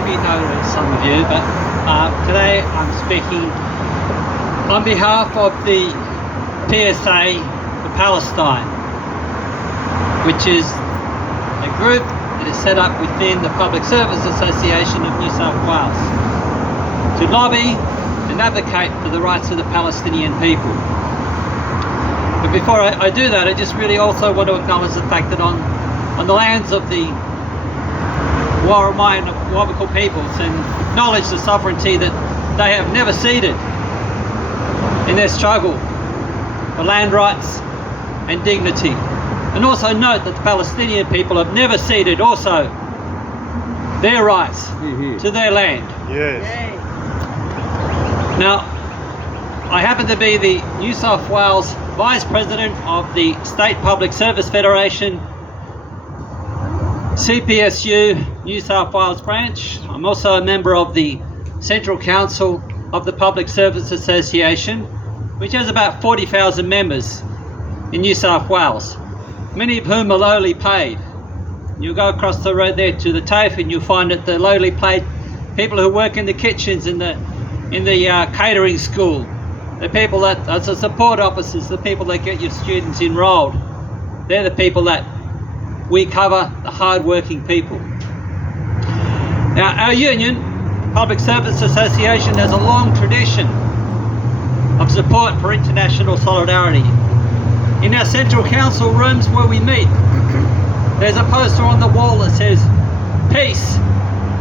maybe know some of you, but today I'm speaking on behalf of the PSA for Palestine, which is a group that is set up within the Public Service Association of New South Wales to lobby and advocate for the rights of the Palestinian people. But before I do that, I just really also want to acknowledge the fact that on the lands of the Warramai and Wabakal peoples, and acknowledge the sovereignty that they have never ceded in their struggle for land rights and dignity. And also note that the Palestinian people have never ceded also their rights to their land. Yes. Now, I happen to be the New South Wales Vice President of the State Public Service Federation, CPSU New South Wales branch. I'm also a member of the Central Council of the Public Service Association, which has about 40,000 members in New South Wales, many of whom are lowly paid. You'll go across the road there to the TAFE and you'll find that the lowly paid people who work in the kitchens, in the catering school, the people that are the support officers, the people that get your students enrolled, they're the people that we cover, the hard-working people. Now, our union, Public Service Association, has a long tradition of support for international solidarity. In our Central Council rooms where we meet, there's a poster on the wall that says, "Peace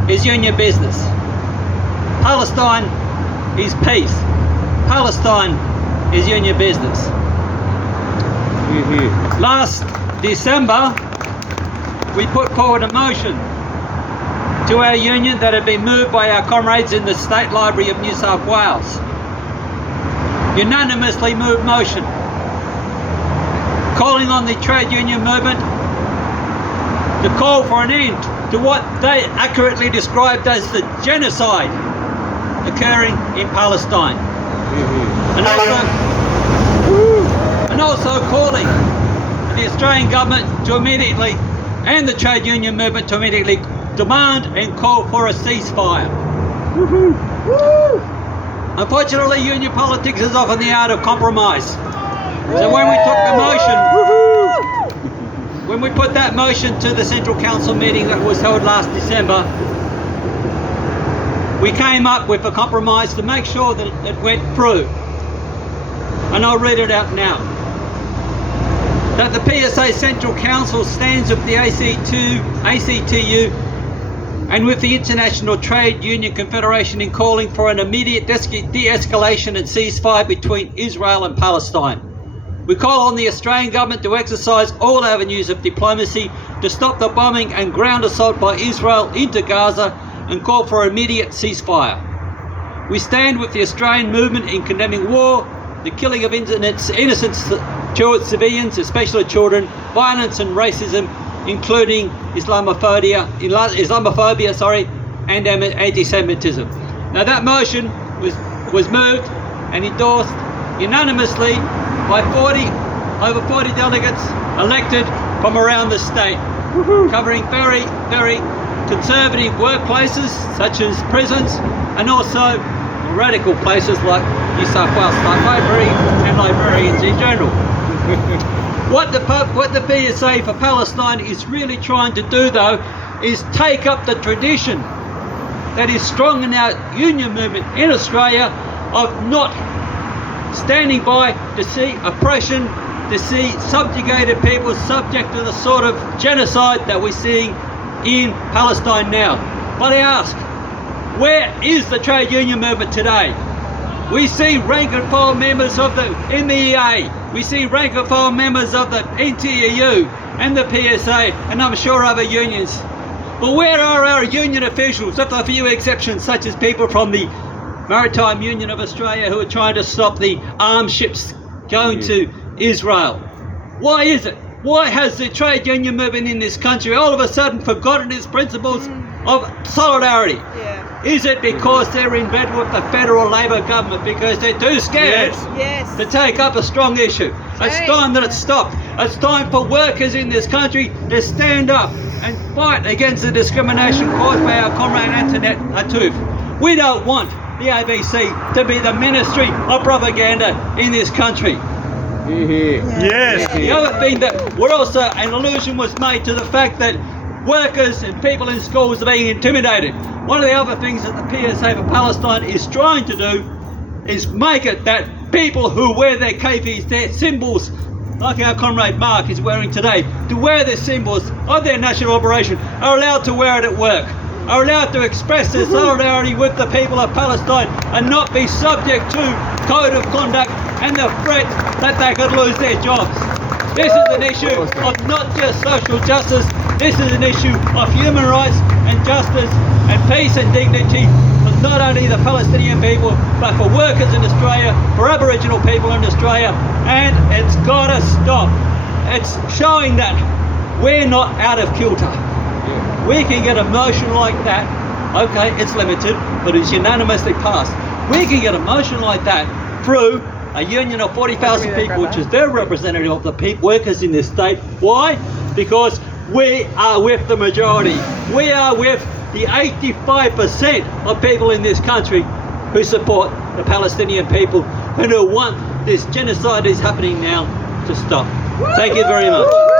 is union business. Palestine is peace. Palestine is union business." Last December, we put forward a motion to our union that had been moved by our comrades in the State Library of New South Wales. Unanimously moved motion calling on the trade union movement to call for an end to what they accurately described as the genocide occurring in Palestine. And also calling for the Australian government to immediately, and the trade union movement to immediately demand and call for a ceasefire. Unfortunately, union politics is often the art of compromise. So when we took the motion, when we put that motion to the Central Council meeting that was held last December, we came up with a compromise to make sure that it went through. And I'll read it out now. That the PSA Central Council stands with the ACTU and with the International Trade Union Confederation in calling for an immediate de-escalation and ceasefire between Israel and Palestine. We call on the Australian government to exercise all avenues of diplomacy to stop the bombing and ground assault by Israel into Gaza and call for an immediate ceasefire. We stand with the Australian movement in condemning war, the killing of innocent civilians, especially children, violence and racism, including Islamophobia, and anti-Semitism. Now that motion was moved and endorsed unanimously by over 40 delegates elected from around the state, covering very, very conservative workplaces such as prisons, and also radical places like New South Wales State Library and librarians in general. What the PSA for Palestine is really trying to do, though, is take up the tradition that is strong in our union movement in Australia of not standing by to see oppression, to see subjugated people subject to the sort of genocide that we're seeing in Palestine now. But I ask, where is the trade union movement today? We see rank and file members of the MEA, we see rank and file members of the NTEU and the PSA, and I'm sure other unions. But where are our union officials, with a few exceptions such as people from the Maritime Union of Australia who are trying to stop the arms ships going to Israel? Why is it Why has the trade union movement in this country all of a sudden forgotten its principles of solidarity? Yeah. Is it because they're in bed with the federal Labor government because they're too scared Yes. to take up a strong issue? It's time that it stopped. It's time for workers in this country to stand up and fight against the discrimination caused by our comrade Antoinette Lattouf. We don't want the ABC to be the ministry of propaganda in this country. Yes. The other thing that we're also, an allusion was made to the fact that workers and people in schools are being intimidated. One of the other things that the PSA for Palestine is trying to do is make it that people who wear their kefis, their symbols, like our comrade Mark is wearing today, to wear the symbols of their national operation, are allowed to wear it at work, are allowed to express their solidarity with the people of Palestine and not be subject to code of conduct and the threat that they could lose their jobs. This is an issue of not just social justice, this is an issue of human rights and justice and peace and dignity for not only the Palestinian people but for workers in Australia, for Aboriginal people in Australia, and it's gotta stop. It's showing that we're not out of kilter. We can get a motion like that, okay, it's limited, but it's unanimously passed. We can get a motion like that through a union of 40,000 people, which is their representative of the workers in this state. Why? Because we are with the majority. We are with the 85% of people in this country who support the Palestinian people and who want this genocide that is happening now to stop. Thank you very much.